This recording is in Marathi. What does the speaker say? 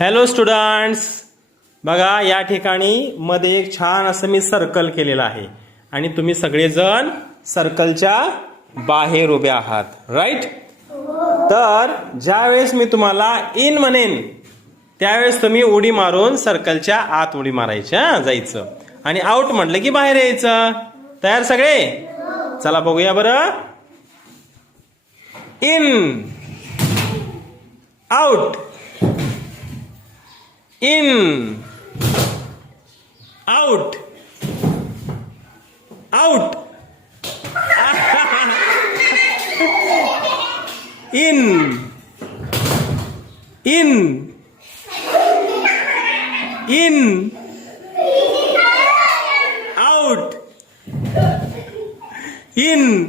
हॅलो स्टुडंट्स, बघा या ठिकाणी मध्ये एक छान असं मी सर्कल केलेलं आहे आणि तुम्ही सगळेजण सर्कलच्या बाहेर उभे आहात, राईट? तर ज्यावेळेस मी तुम्हाला इन म्हणेन त्यावेळेस तुम्ही उडी मारून सर्कलच्या आत उडी मारायच्या जायचं आणि आउट म्हटलं की बाहेर यायचं. तयार सगळे? चला बघूया बरं. In, out, in, out, out, in, in, in, out, in,